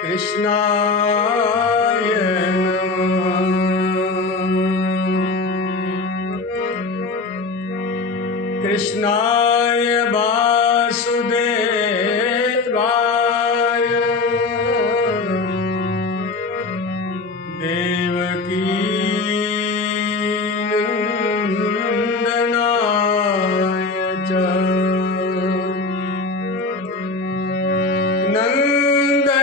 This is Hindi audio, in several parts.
कृष्णाय नमः। कृष्णाय वासुदेवाय देवकी नंदनाय च नंदगोपकुमाराय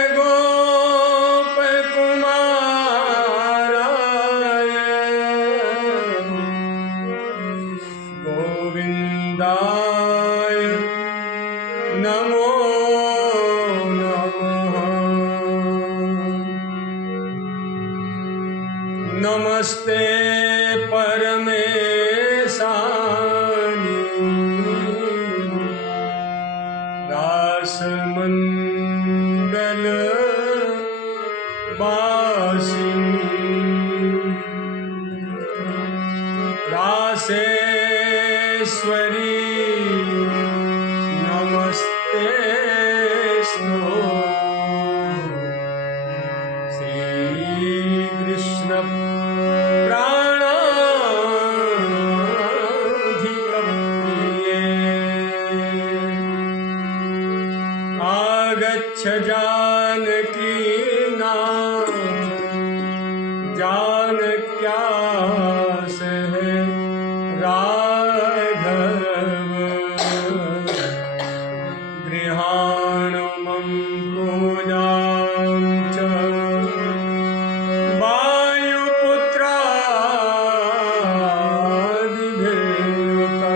गोविन्दाय नमो नमः। नमस्ते परमेशानि दासमण्डल वासिनी रासेश्वरी नमस्ते श्रीकृष्ण प्राणाधिकप्रिये आगच्छ जानकी नाम जानक्याः राघव गृहाण मम पूजां च वायुपुत्रादिभिर्युता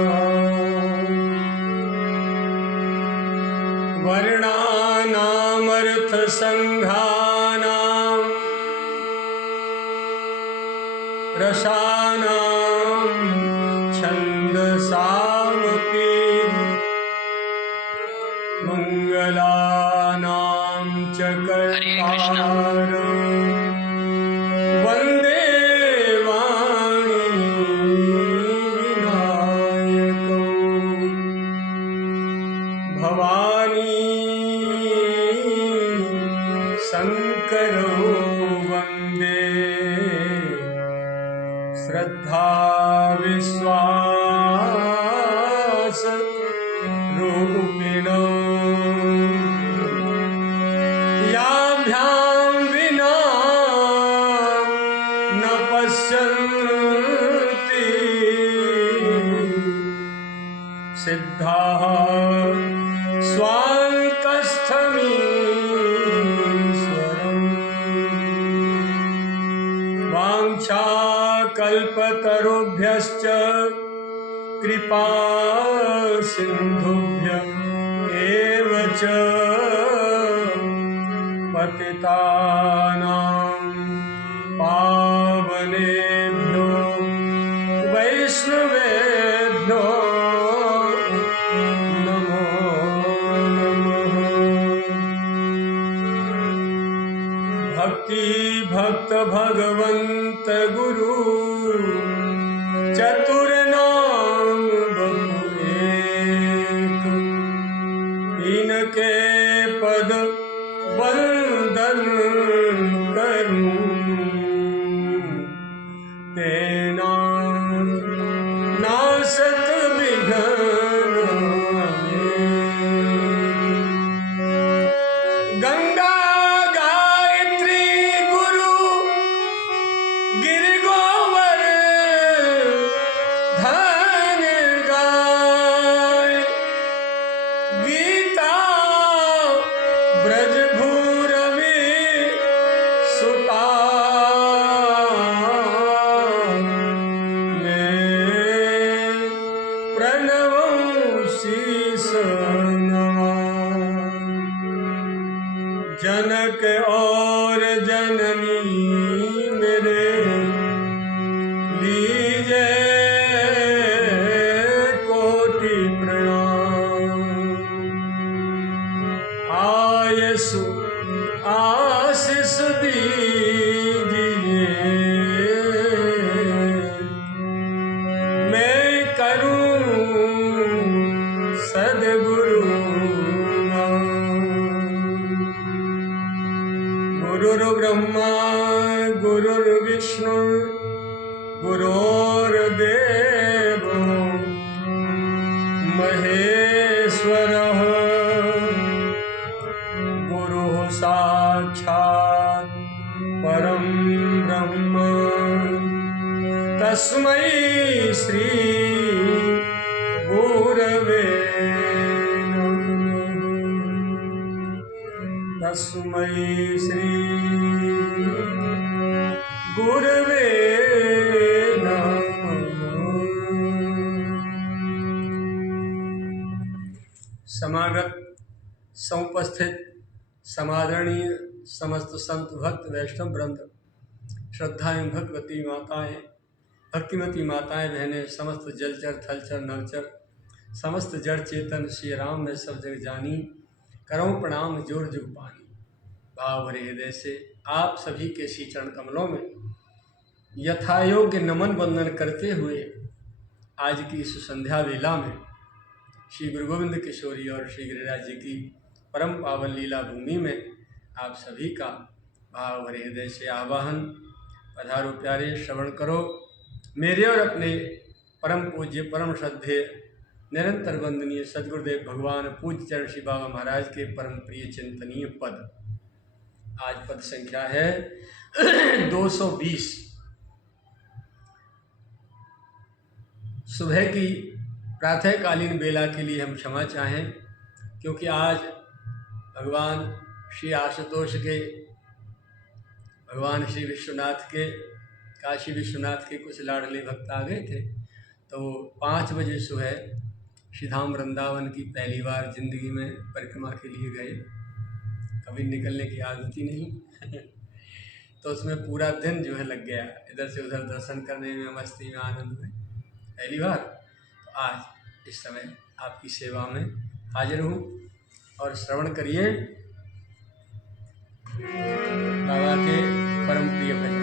वर्णानामर्थसङ्घानां रसानां छन्दसामपि मंगलानां च कर्तारं वन्दे वाणी विनायकं भवानी शङ्करो वन्दे श्रद्धा विश्वास रूपिणो याभ्यां विना न पश्यन्ति सिद्धाः स्वान्तस्थमीश्वरम् वाञ्छाकल्पतरुभ्यश्च कृपा सिन्धुभ्य एव च पतितानां पावनेभ्यो वैष्णवेभ्यो नमो नमः। भक्ति भक्त भगवंत गुरु चतुर्नाम एक इनके पद वंदन करूं तेना नासत विघ्न गंगा गायत्री गुरु गिरगोवर धन गाय गीता ब्रजभूरवि सुता मैं प्रणवं शीश नवामि। जनक और जननी मेरे लीजे कोटि प्रणाम। आयसु आशीष दीजिए मैं करूं सद्गुरु नाम। गुरुर्ब्रह्मा गुरुर्विष्णु गुरुर्देवो महेश्वरः गुरुः साक्षात् परं ब्रह्म तस्मै श्री गुरवे तस्मै श्री गुरवे समागत समुपस्थित समादरणीय समस्त संत भक्त वैष्णव वृंद, श्रद्धा एवं भगवती माताएं, भक्तिमती माताएं बहनें, समस्त जलचर थलचर नवचर, समस्त जड़ चेतन श्री राम में सब जग जानी, करो प्रणाम जोर जुग पानी। भाव भरे हृदय से आप सभी के श्री चरण कमलों में यथायोग्य नमन वंदन करते हुए आज की इस संध्या वेला में श्री गुरु गोविंद किशोरी और श्री गिरिराज जी की परम पावन लीला भूमि में आप सभी का भाव भरे हृदय से आवाहन। पधारो प्यारे, श्रवण करो मेरे और अपने परम पूज्य परम श्रद्धेय निरंतर वंदनीय सदगुरुदेव भगवान पूज्य चरण श्री बाबा महाराज के परम प्रिय चिंतनीय पद। आज पद संख्या है 220। सुबह की प्रातःकालीन बेला के लिए हम क्षमा चाहें, क्योंकि आज भगवान श्री आशुतोष के, भगवान श्री विश्वनाथ के, काशी विश्वनाथ के कुछ लाडले भक्त आ गए थे। तो 5 बजे सुबह श्रीधाम वृंदावन की पहली बार जिंदगी में परिक्रमा के लिए गए। कभी निकलने की आदत ही नहीं तो उसमें पूरा दिन जो है लग गया, इधर से उधर दर्शन करने में, मस्ती में, आनंद में। पहली बार तो आज इस समय आपकी सेवा में हाजिर हूँ और श्रवण करिए बाबा के परम प्रिय भजन।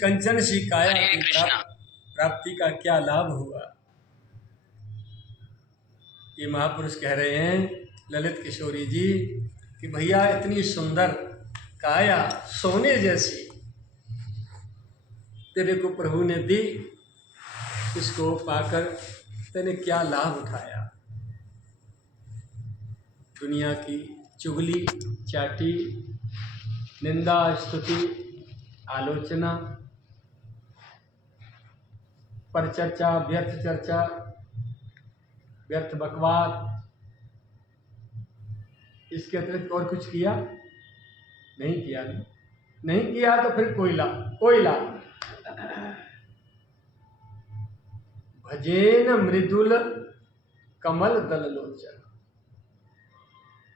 कंचन सी काया की प्राप्ति का क्या लाभ हुआ। ये महापुरुष कह रहे हैं ललित किशोरी जी कि भैया इतनी सुंदर काया सोने जैसी तेरे को प्रभु ने दी, इसको पाकर तेने क्या लाभ उठाया। दुनिया की चुगली चाटी, निंदा स्तुति आलोचना परचर्चा, व्यर्थ चर्चा, व्यर्थ बकवास, इसके अतिरिक्त और कुछ किया नहीं किया? नहीं किया तो फिर कोई लाभ। भजेन मृदुल कमल दल लोचन,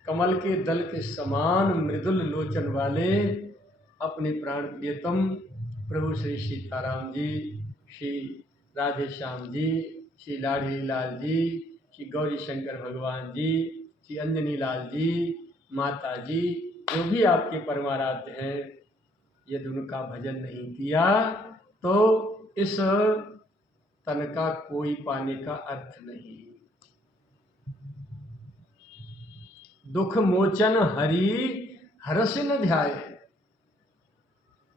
कमल के दल के समान मृदुल लोचन वाले अपने प्राण प्रियतम प्रभु श्री सीताराम जी, श्री राधे श्याम जी, श्री लाडली लाल जी, श्री गौरी शंकर भगवान जी, श्री अंजनी लाल जी, माता जी, जो भी आपके परमाराध्य हैं, यदि उनका भजन नहीं किया तो इस तन का कोई पाने का अर्थ नहीं। दुख मोचन हरि हरस न ध्याय,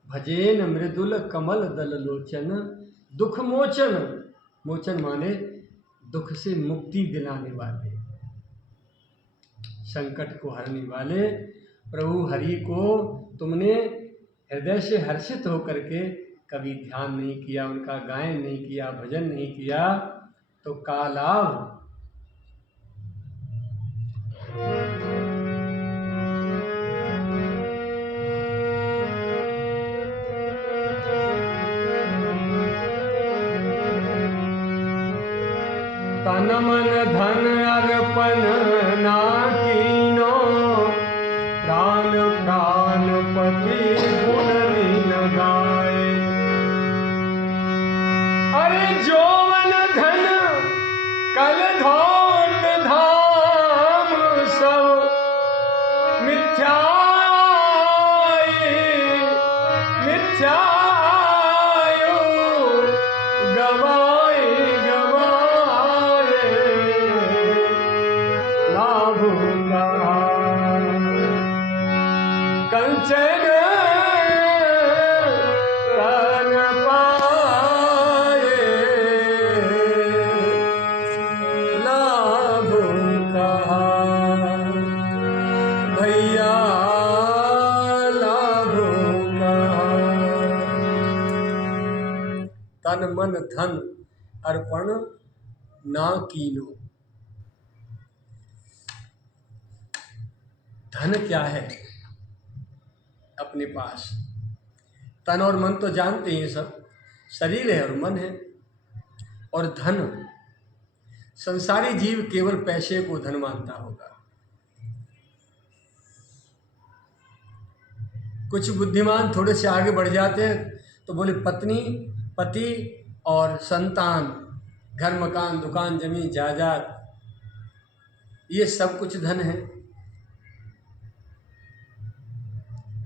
भजेन मृदुल कमल दल लोचन। दुख मोचन, मोचन माने दुख से मुक्ति दिलाने वाले, संकट को हरने वाले प्रभु हरि को तुमने हृदय से हर्षित होकर के कभी ध्यान नहीं किया, उनका गायन नहीं किया, भजन नहीं किया, तो का लाभ? तन मन धन अर्पण ना कीनो, प्राण प्राण पति गुण न गाए। अरे जोवन धन कल धौत धाम सब मिथ्याए, मिथ्यायो गवाए गवाए लाभ का। कंचन तन पाए लाभ का, भैया लाभ का। तन मन धन अर्पण ना कीनो। धन क्या है अपने पास? तन और मन तो जानते हैं सब, शरीर है और मन है। और धन, संसारी जीव केवल पैसे को धन मानता होगा। कुछ बुद्धिमान थोड़े से आगे बढ़ जाते हैं तो बोले पत्नी, पति और संतान, घर मकान दुकान जमीन जायदाद, ये सब कुछ धन है।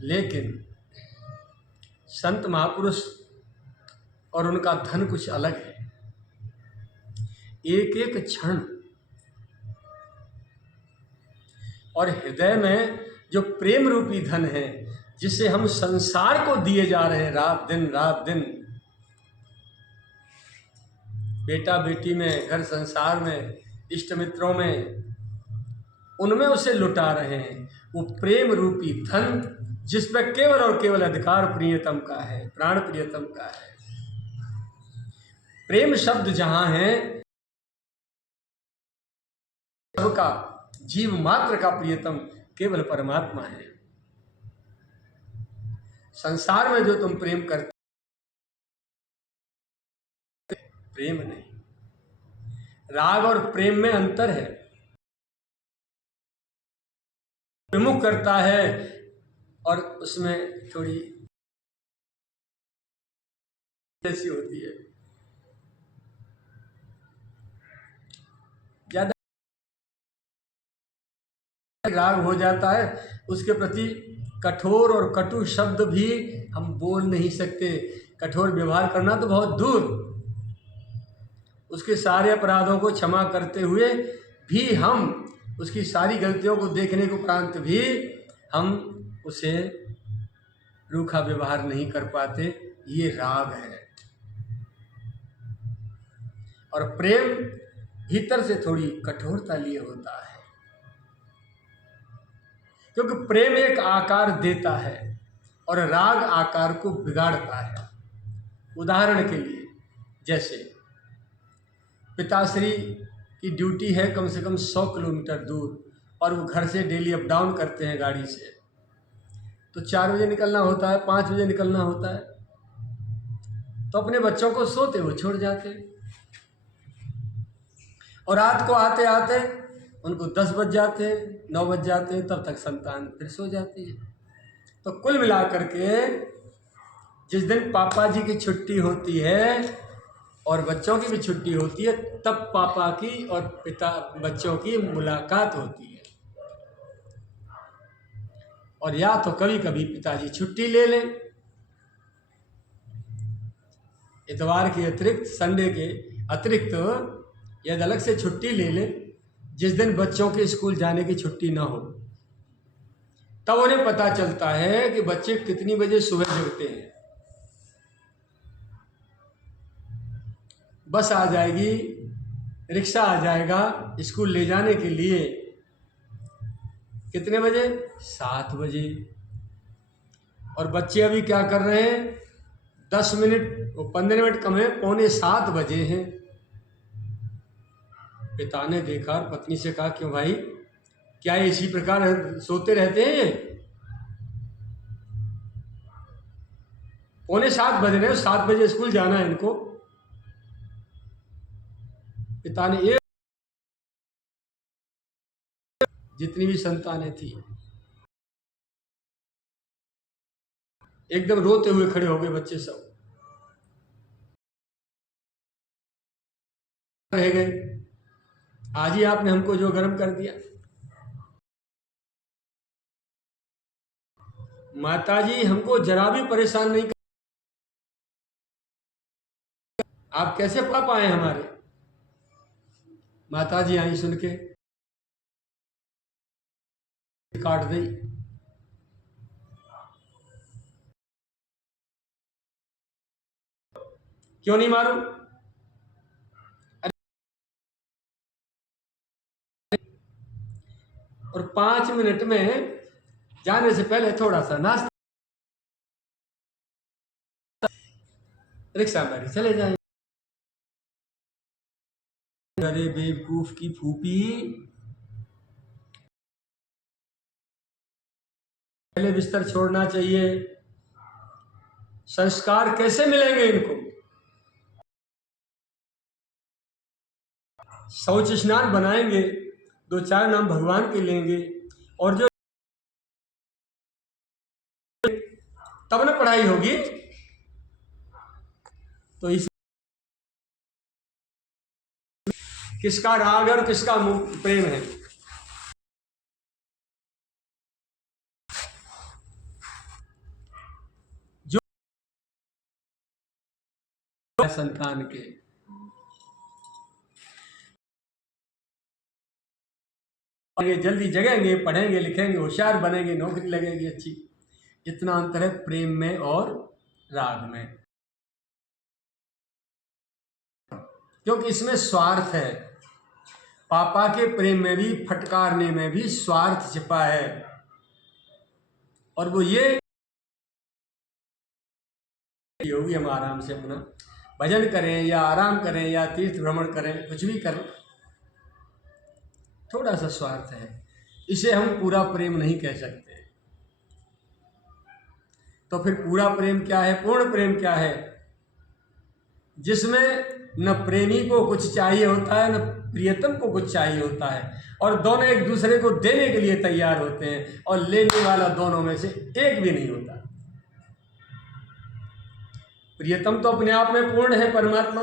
लेकिन संत महापुरुष और उनका धन कुछ अलग है। एक एक क्षण और हृदय में जो प्रेम रूपी धन है, जिसे हम संसार को दिए जा रहे हैं रात दिन, बेटा बेटी में, घर संसार में, इष्ट मित्रों में, उनमें उसे लुटा रहे हैं। वो प्रेम रूपी धन जिस पर केवल और केवल अधिकार प्रियतम का है, प्राण प्रियतम का है। प्रेम शब्द जहां है, सबका जीव मात्र का प्रियतम केवल परमात्मा है। संसार में जो तुम प्रेम करते, प्रेम नहीं। राग और प्रेम में अंतर है। विमुख करता है और उसमें थोड़ी ऐसी होती है, ज्यादा राग हो जाता है, उसके प्रति कठोर और कटु शब्द भी हम बोल नहीं सकते। कठोर व्यवहार करना तो बहुत दूर, उसके सारे अपराधों को क्षमा करते हुए भी हम उसकी सारी गलतियों को देखने के उपरांत भी हम उसे रूखा व्यवहार नहीं कर पाते। ये राग है। और प्रेम भीतर से थोड़ी कठोरता लिए होता है, क्योंकि प्रेम एक आकार देता है और राग आकार को बिगाड़ता है। उदाहरण के लिए, जैसे पिताश्री की ड्यूटी है कम से कम 100 किलोमीटर दूर, और वो घर से डेली अप डाउन करते हैं गाड़ी से। तो 4 बजे निकलना होता है, 5 बजे निकलना होता है, तो अपने बच्चों को सोते हुए छोड़ जाते हैं। और रात को आते आते उनको 10 बज जाते हैं, 9 बज जाते हैं, तब तक संतान फिर सो जाती है। तो कुल मिलाकर के जिस दिन पापा जी की छुट्टी होती है और बच्चों की भी छुट्टी होती है, तब पापा की और पिता बच्चों की मुलाकात होती है। और या तो कभी कभी पिताजी छुट्टी ले लें, इतवार के अतिरिक्त, संडे के अतिरिक्त यदि अलग से छुट्टी ले लें, जिस दिन बच्चों के स्कूल जाने की छुट्टी ना हो, तब उन्हें पता चलता है कि बच्चे कितनी बजे सुबह जगते हैं। बस आ जाएगी, रिक्शा आ जाएगा स्कूल ले जाने के लिए, कितने बजे? 7 बजे। और बच्चे अभी क्या कर रहे हैं? 10 मिनट, 15 मिनट कम है, 6:45 बजे हैं। पिता ने देखा और पत्नी से कहा, क्यों भाई, क्या इसी प्रकार सोते रहते हैं? 6:45 बज रहे, 7 बजे स्कूल जाना है इनको। पिता ने जितनी भी संतानें थी एकदम रोते हुए खड़े हो गए, बच्चे सब रह गए। आज ही आपने हमको जो गर्म कर दिया। माताजी हमको जरा भी परेशान नहीं कर, आप कैसे पापा आए हमारे? माताजी आई सुन के काट दी। क्यों नहीं मारूं? और 5 मिनट में जाने से पहले थोड़ा सा नाश्ता, रिक्शा में चले जाए। अरे बेवकूफ की फूफी, पहले बिस्तर छोड़ना चाहिए। संस्कार कैसे मिलेंगे इनको? शौच स्नान बनाएंगे, 2-4 नाम भगवान के लेंगे, और जो तब ना पढ़ाई होगी। तो इस किसका राग और किसका प्रेम है? जो संतान के जल्दी जगेंगे, पढ़ेंगे लिखेंगे, होशियार बनेंगे, नौकरी लगेगी अच्छी। इतना अंतर है प्रेम में और राग में, क्योंकि इसमें स्वार्थ है। पापा के प्रेम में भी, फटकारने में भी स्वार्थ छिपा है। और वो ये होगी, हम आराम से अपना भजन करें या आराम करें या तीर्थ भ्रमण करें, कुछ भी करें, थोड़ा सा स्वार्थ है। इसे हम पूरा प्रेम नहीं कह सकते। तो फिर पूरा प्रेम क्या है, पूर्ण प्रेम क्या है? जिसमें न प्रेमी को कुछ चाहिए होता है, न प्रियतम को कुछ चाहिए होता है, और दोनों एक दूसरे को देने के लिए तैयार होते हैं, और लेने वाला दोनों में से एक भी नहीं होता। प्रियतम तो अपने आप में पूर्ण है, परमात्मा,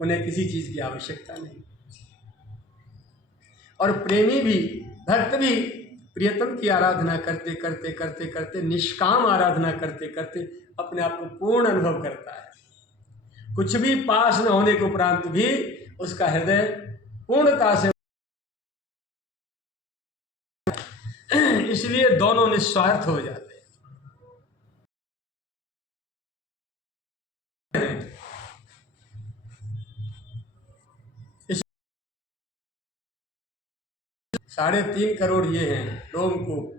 उन्हें किसी चीज की आवश्यकता नहीं। और प्रेमी भी, भक्त भी प्रियतम की आराधना करते करते करते करते, निष्काम आराधना करते करते अपने आप को पूर्ण अनुभव करता है। कुछ भी पास न होने के उपरांत भी उसका हृदय पूर्णता से, इसलिए दोनों निस्वार्थ हो जाते हैं। 3.5 करोड़ ये हैं रोमकूप,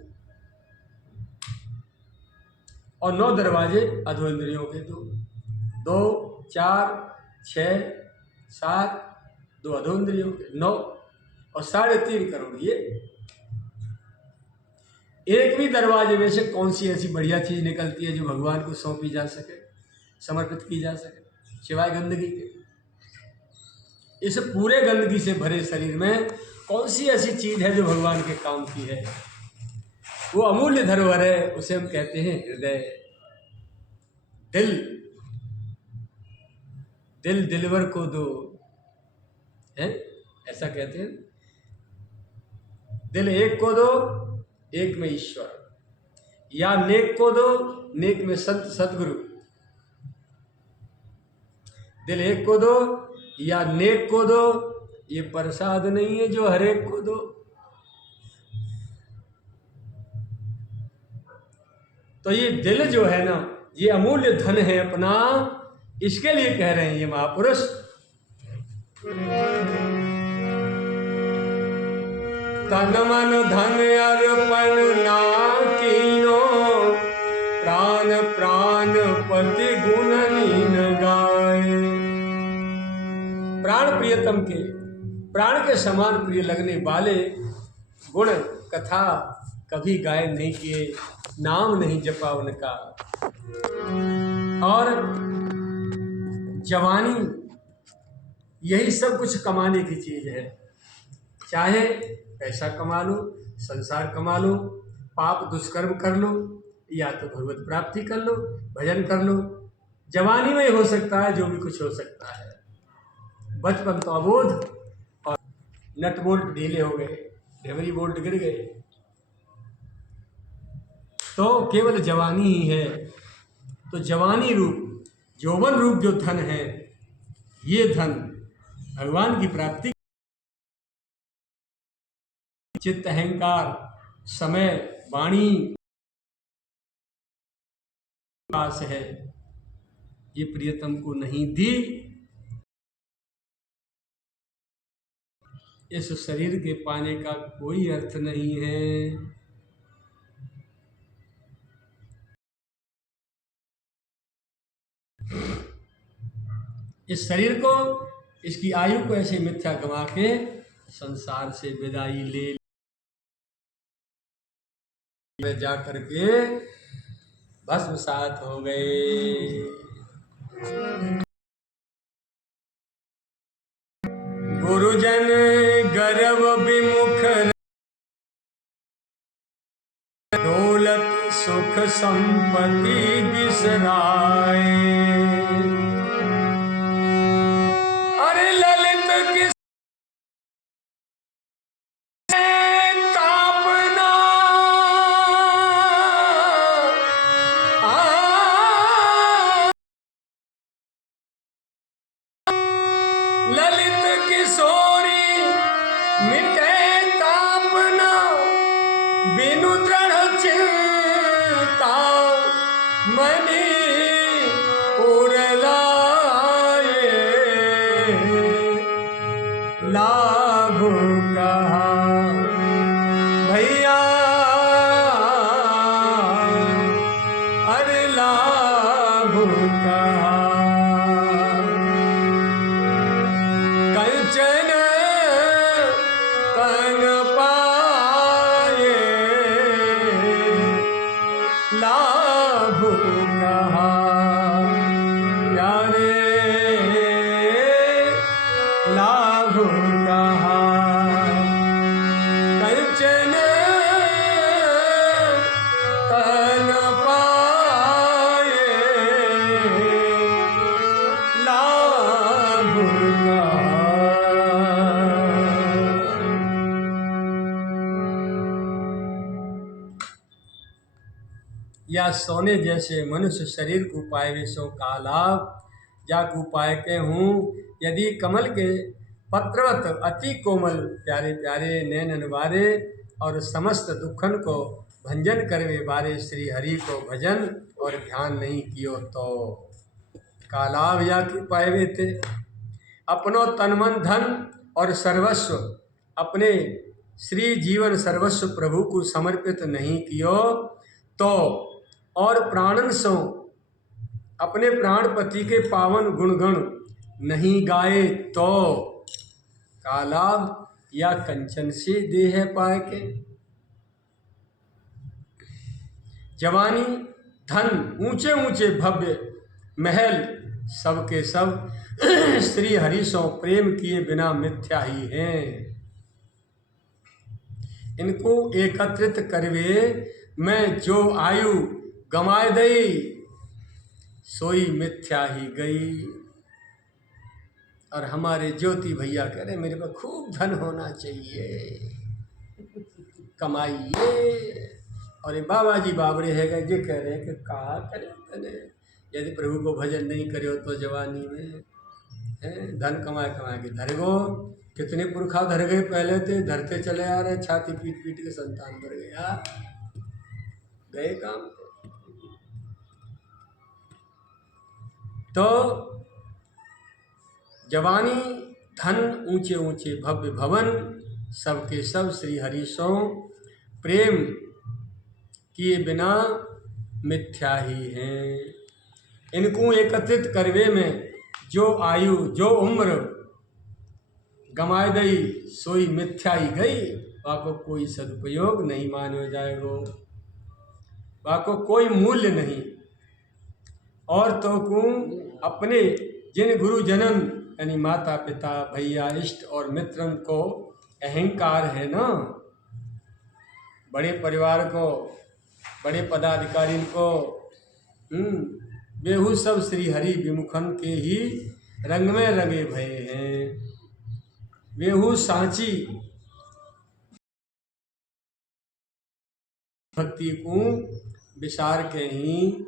और 9 दरवाजे अधोइंद्रियों के, 2, 4, 6, 7, 2 अधोन्द्रियों के 9 और 3.5 करोड़ ये। एक भी दरवाजे में से कौन सी ऐसी बढ़िया चीज निकलती है जो भगवान को सौंपी जा सके, समर्पित की जा सके, सिवाय गंदगी के। इस पूरे गंदगी से भरे शरीर में कौन सी ऐसी चीज है जो भगवान के काम की है? वो अमूल्य धरोहर है, उसे हम कहते हैं हृदय, दिल। दिल दिलवर को दो, है ऐसा कहते हैं। दिल एक को दो, एक में ईश्वर, या नेक को दो, नेक में संत सदगुरु। दिल एक को दो या नेक को दो, ये प्रसाद नहीं है जो हर एक को दो। तो ये दिल जो है ना, ये अमूल्य धन है अपना, इसके लिए कह रहे हैं ये महापुरुष। तन मन धन अर्पण ना कीनो, प्राण प्राण पति गुण लीन गाए। प्राण प्रियतम के, प्राण के समान प्रिय लगने वाले गुण कथा कभी गायन नहीं किए, नाम नहीं जपा उनका। और जवानी यही सब कुछ कमाने की चीज है। चाहे पैसा कमा लो, संसार कमा लो, पाप दुष्कर्म कर लो, या तो भगवत प्राप्ति कर लो, भजन कर लो। जवानी में हो सकता है जो भी कुछ हो सकता है। बचपन तो अबोध और नट बोल्ट ढीले हो गए, ढेवरी बोल्ट गिर गए, तो केवल जवानी ही है। तो जवानी रूप, यौवन रूप जो धन है, ये धन भगवान की प्राप्ति, चित्त, अहंकार, समय, वाणी पास है, ये प्रियतम को नहीं दी। इस शरीर के पाने का कोई अर्थ नहीं है। इस शरीर को, इसकी आयु को ऐसे मिथ्या गवा के संसार से विदाई ले जा करके भस्मसात हो गए। गुरुजन गर्व विमुख, दौलत सुख संपत्ति बिसराए। अरे ललित किस तापना, ललित किशोरी मिटे तापना, बिनु दृढ़ चिंता मनी उर लाए। लाभ कहा भैया, अरे लाभ कहा। कंचन तन पाए, लाभ कहा। यारे लाभ कहा। कंचन तन पाए, लाभ कहा। या सोने जैसे मनुष्य शरीर को पाए सो का लाभ, जाकू पाए के हूँ यदि कमल के पत्रवत अति कोमल, प्यारे प्यारे नैन अनवारे, और समस्त दुखन को भंजन करवे बारे। श्री हरि को भजन और ध्यान नहीं कियो तो का लाभ या कि पाए थे। अपनो तन मन धन और सर्वस्व, अपने श्री जीवन सर्वस्व प्रभु को समर्पित नहीं कियो तो, और प्राणन सो अपने प्राणपति के पावन गुणगण नहीं गाए तो, का लाभ या कंचन से देह पाए के। जवानी धन ऊंचे ऊंचे भव्य महल सबके सब श्री हरि सो प्रेम किए बिना मिथ्या ही हैं। इनको एकत्रित करवे मैं जो आयु गमाए दई सोई मिथ्या ही गई। और हमारे ज्योति भैया कह रहे मेरे पास खूब धन होना चाहिए, कमाइए। और ये बाबा जी बाबरे है ये कह रहे हैं कि कहा करे तने, यदि प्रभु को भजन नहीं करे तो जवानी में धन कमाए कमाए के धर गो। कितने पुरखा धर गए, पहले थे धरते चले आ रहे, छाती पीट पीट के संतान भर गया, गए काम। तो जवानी धन ऊंचे ऊंचे भव्य भवन सबके सब श्री हरि सो प्रेम किए बिना मिथ्या ही हैं। इनको एकत्रित करवे में जो आयु जो उम्र गमाए गई सोई मिथ्या ही गई। वाको कोई सदुपयोग नहीं मानो जाएगो, वाको कोई मूल्य नहीं। और तो को अपने जिन गुरुजनन यानी माता पिता भैया इष्ट और मित्रन को अहंकार है ना, बड़े परिवार को बड़े पदाधिकारी को बेहू सब श्री हरि विमुखन के ही रंग में रंगे भये हैं। बेहू सांची भक्ति को विसार के ही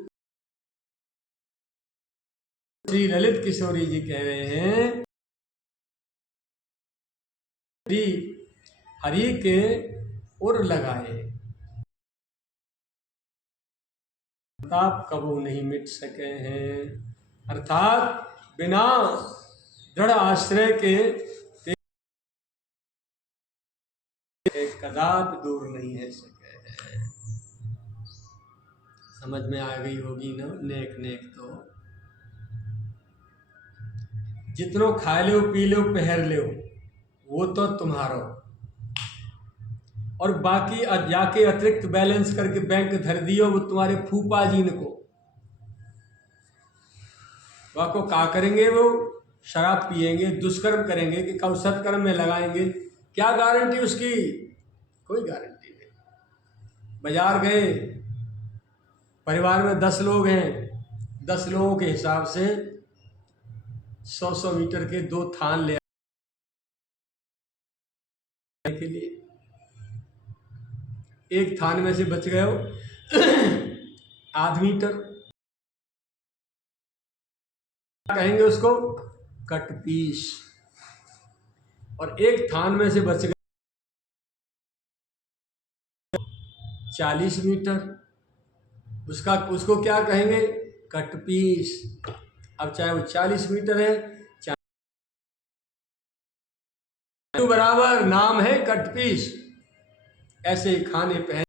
श्री ललित किशोरी जी कह रहे हैं श्री हरि के उर लगाए ताप कबू नहीं मिट सके हैं। अर्थात बिना दृढ़ आश्रय के कदापि दूर नहीं है सके हैं। समझ में आ गई होगी ना। नेक नेक तो जितनो खा लो पी लो पहर लो वो तो तुम्हारो, और बाकी जाके अतिरिक्त बैलेंस करके बैंक धर दियो वो तुम्हारे फूफा जी को। वह को क्या करेंगे, वो शराब पिएंगे, दुष्कर्म करेंगे कि कब सत्कर्म में लगाएंगे। क्या गारंटी उसकी, कोई गारंटी नहीं। बाजार गए, परिवार में 10 लोग हैं, 10 लोगों के हिसाब से 100-100 मीटर के 2 थान ले के लिए, एक थान में से बच गए हो आध मीटर, कहेंगे उसको कट पीस। और एक थान में से बच गए 40 मीटर, उसको क्या कहेंगे, कट पीस। अब चाहे वो 40 मीटर है चाहे बराबर, नाम है कट पीस। ऐसे ही खाने पहने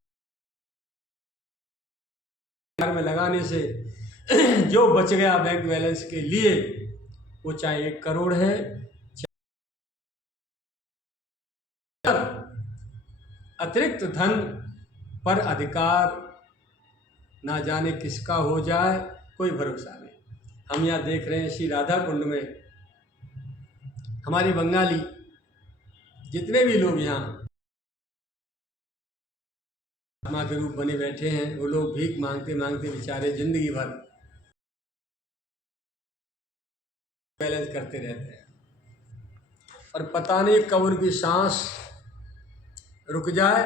में लगाने से जो बच गया बैंक बैलेंस के लिए, वो चाहे 1 करोड़ है, अतिरिक्त धन पर अधिकार ना जाने किसका हो जाए, कोई भरोसा नहीं। हम यहाँ देख रहे हैं श्री राधा कुंड में हमारे बंगाली जितने भी लोग यहाँ आत्मा के रूप बने बैठे हैं, वो लोग भीख मांगते मांगते बेचारे जिंदगी भर बैलेंस करते रहते हैं, और पता नहीं कब उनकी सांस रुक जाए,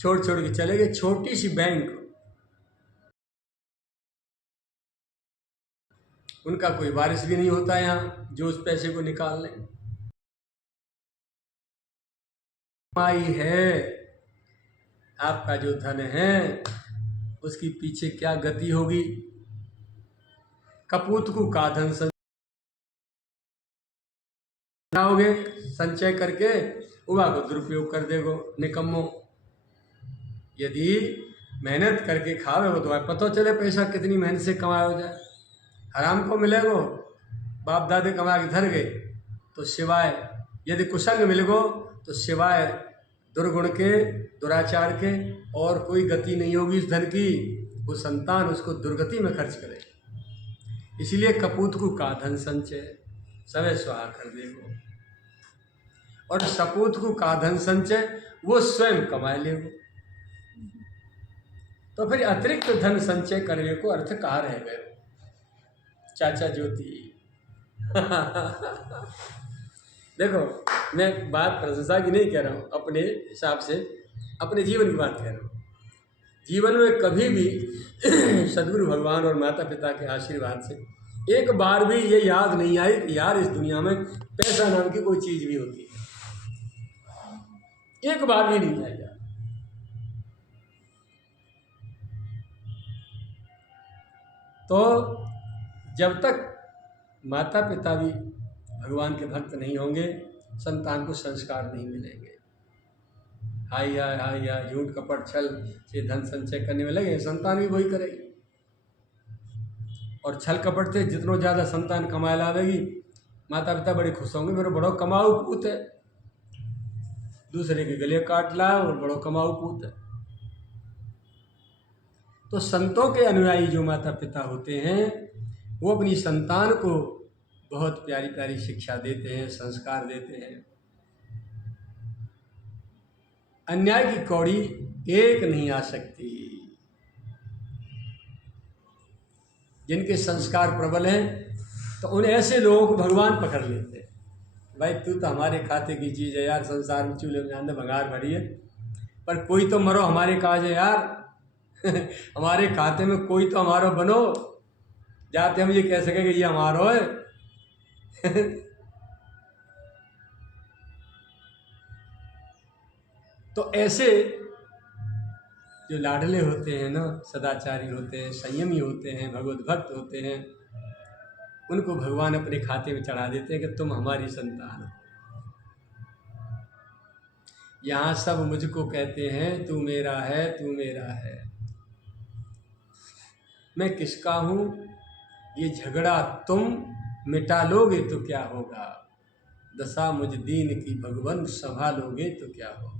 छोड़ छोड़ के चले गए। छोटी सी बैंक, उनका कोई वारिस भी नहीं होता यहाँ जो उस पैसे को निकाल लें। कमाई है, आपका जो धन है उसकी पीछे क्या गति होगी। कपूत को का धन संचय संचय करके उवा को दुरुपयोग कर देगो निकम्मो। यदि मेहनत करके खावे हो तो पता चले पैसा कितनी मेहनत से कमाया हो जाए, हराम को मिलेगो। बाप दादे कमा के धर गए तो सिवाय यदि कुसंग मिल गो तो सिवाय दुर्गुण के, दुराचार के और कोई गति नहीं होगी इस धन की। वो संतान उसको दुर्गति में खर्च करे। इसीलिए कपूत को का धन संचय समय स्वाहा कर देगो, और सपूत को का धन संचय वो स्वयं कमाए लेगो। तो फिर अतिरिक्त धन संचय करने को अर्थ कहाँ रह गए चाचा ज्योति। देखो, मैं बात प्रशंसा की नहीं कह रहा हूँ, अपने हिसाब से अपने जीवन की बात कह रहा हूँ। जीवन में कभी भी सदगुरु भगवान और माता पिता के आशीर्वाद से एक बार भी ये याद नहीं आई कि यार इस दुनिया में पैसा नाम की कोई चीज भी होती है। एक बार भी नहीं आई यार। तो जब तक माता पिता भी भगवान के भक्त नहीं होंगे, संतान को संस्कार नहीं मिलेंगे। हाय झूठ कपट छल से धन संचय करने में लगे, संतान भी वही करेगी। और छल कपट से जितना ज़्यादा संतान कमाए लावेगी, माता पिता बड़े खुश होंगे, मेरा बड़ो कमाऊ पूत है। दूसरे के गले काट लाओ और बड़ो कमाऊ पूत है। तो संतों के अनुयायी जो माता पिता होते हैं वो अपनी संतान को बहुत प्यारी प्यारी शिक्षा देते हैं, संस्कार देते हैं। अन्याय की कौड़ी एक नहीं आ सकती। जिनके संस्कार प्रबल हैं तो उन ऐसे लोगों को भगवान पकड़ लेते हैं। भाई तू तो हमारे खाते की चीज़ है यार, संसार में चूल्हे में अंदर भंगार भरी है, पर कोई तो मरो हमारे काज है यार। हमारे खाते में कोई तो हमारो बनो, जाते हम ये कह सके कि ये हमारो है। तो ऐसे जो लाडले होते हैं ना, सदाचारी होते हैं, संयमी होते हैं, भगवत भक्त होते हैं, उनको भगवान अपने खाते में चढ़ा देते हैं कि तुम हमारी संतान हो। यहाँ सब मुझको कहते हैं तू मेरा है, तू मेरा है। मैं किसका हूँ? ये झगड़ा तुम मिटा लोगे तो क्या होगा, दशा मुझ दीन की भगवन संभालोगे तो क्या होगा।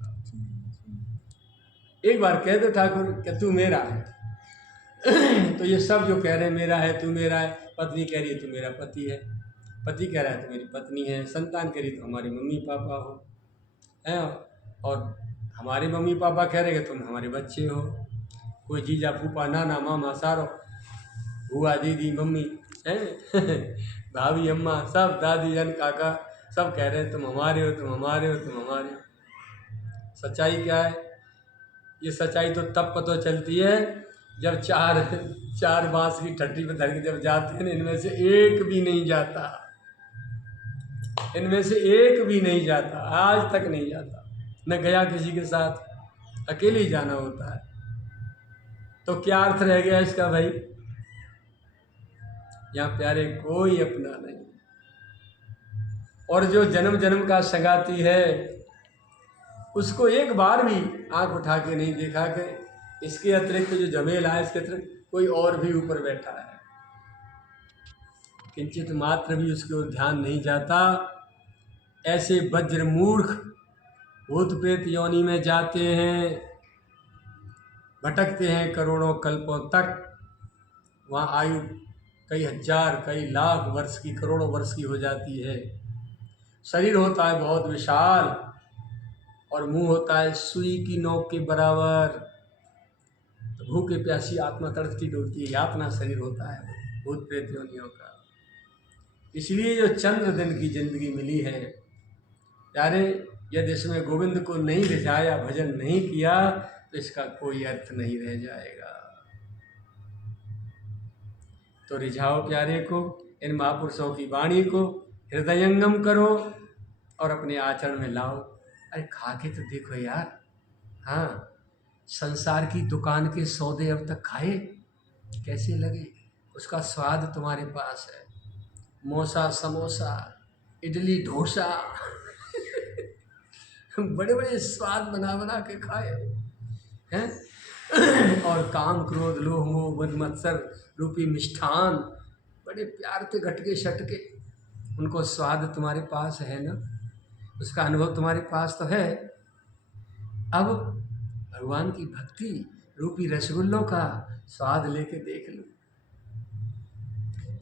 एक बार कह दो ठाकुर कि तू मेरा है। तो ये सब जो कह रहे हैं मेरा है, तू मेरा है, पत्नी कह रही है तू मेरा पति है, पति कह रहा है तू मेरी पत्नी है, संतान कह रही तो हमारे मम्मी पापा हो हैं, और हमारे मम्मी पापा कह रहे हैं कि तुम हमारे बच्चे हो। कोई जीजा फूफा नाना मामा सारो बुआ दीदी मम्मी हैं, भाभी अम्मा सब, दादी जन काका सब कह रहे हैं तुम हमारे हो, तुम हमारे हो, तुम हमारे हो। सच्चाई क्या है? ये सच्चाई तो तब पता चलती है जब चार बांस की ठट्टी पे धर के जब जाते हैं, इनमें से एक भी नहीं जाता, इनमें से एक भी नहीं जाता, आज तक नहीं जाता। न गया किसी के साथ, अकेले ही जाना होता है। तो क्या अर्थ रह गया इसका भाई? यहाँ प्यारे कोई अपना नहीं, और जो जन्म जन्म का संगाती है उसको एक बार भी आंख उठा के नहीं देखा कि इसके अतिरिक्त जो झमेला है, इसके अतिरिक्त कोई और भी ऊपर बैठा है। किंचित मात्र भी उसके ओर ध्यान नहीं जाता। ऐसे वज्र मूर्ख भूत प्रेत योनि में जाते हैं, भटकते हैं करोड़ों कल्पों तक। वहाँ आयु कई हजार कई लाख वर्ष की, करोड़ों वर्ष की हो जाती है। शरीर होता है बहुत विशाल और मुंह होता है सुई की नोक के बराबर। तो भूखे प्यासी आत्मा तड़पती डोलती है, यातना शरीर होता है भूत प्रेत योनियों का। इसलिए जो चंद्र दिन की जिंदगी मिली है प्यारे, यदि इसमें गोविंद को नहीं रिझाया, भजन नहीं किया, तो इसका कोई अर्थ नहीं रह जाएगा। तो रिझाओ प्यारे को, इन महापुरुषों की वाणी को हृदयंगम करो और अपने आचरण में लाओ। अरे खा के तो देखो यार, हाँ, संसार की दुकान के सौदे अब तक खाए, कैसे लगे? उसका स्वाद तुम्हारे पास है। मोसा समोसा इडली डोसा बड़े बड़े स्वाद बना बना के खाए हैं। और काम क्रोध लोह मोह मद मत्सर रूपी मिष्ठान बड़े प्यार के घटके शटके, उनको स्वाद तुम्हारे पास है ना। उसका अनुभव तुम्हारे पास तो है। अब भगवान की भक्ति रूपी रसगुल्लों का स्वाद लेके देख लो,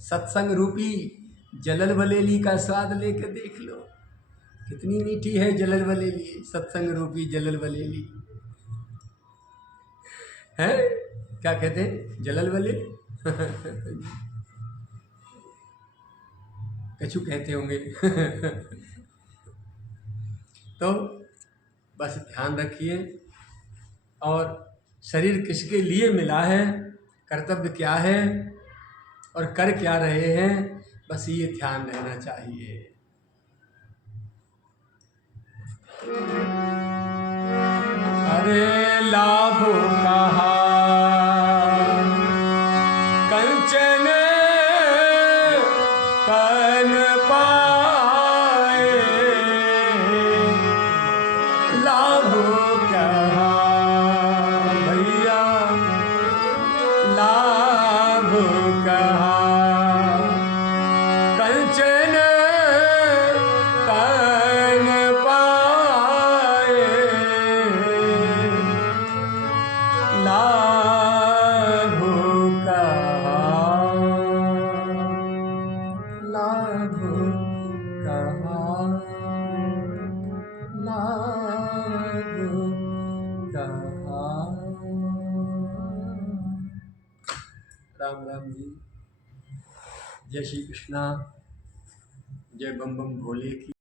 सत्संग रूपी जलल बलेली का स्वाद लेके देख लो। कितनी मीठी है जलल बलेली, सत्संग रूपी जलल बलेली है। क्या कहते हैं जलल बलेली कछु कहते होंगे तो बस ध्यान रखिए। और शरीर किसके लिए मिला है, कर्तव्य क्या है और कर क्या रहे हैं, बस ये ध्यान रहना चाहिए। अरे लाभ कहा कंचन कन पाए, लाभ कहा भैया लाभ कहा कंचन कन पाए, लाभ कहा लाभ कहा लाभ कहा। राम राम जी। जय श्री कृष्णा। जय बम बम भोले की।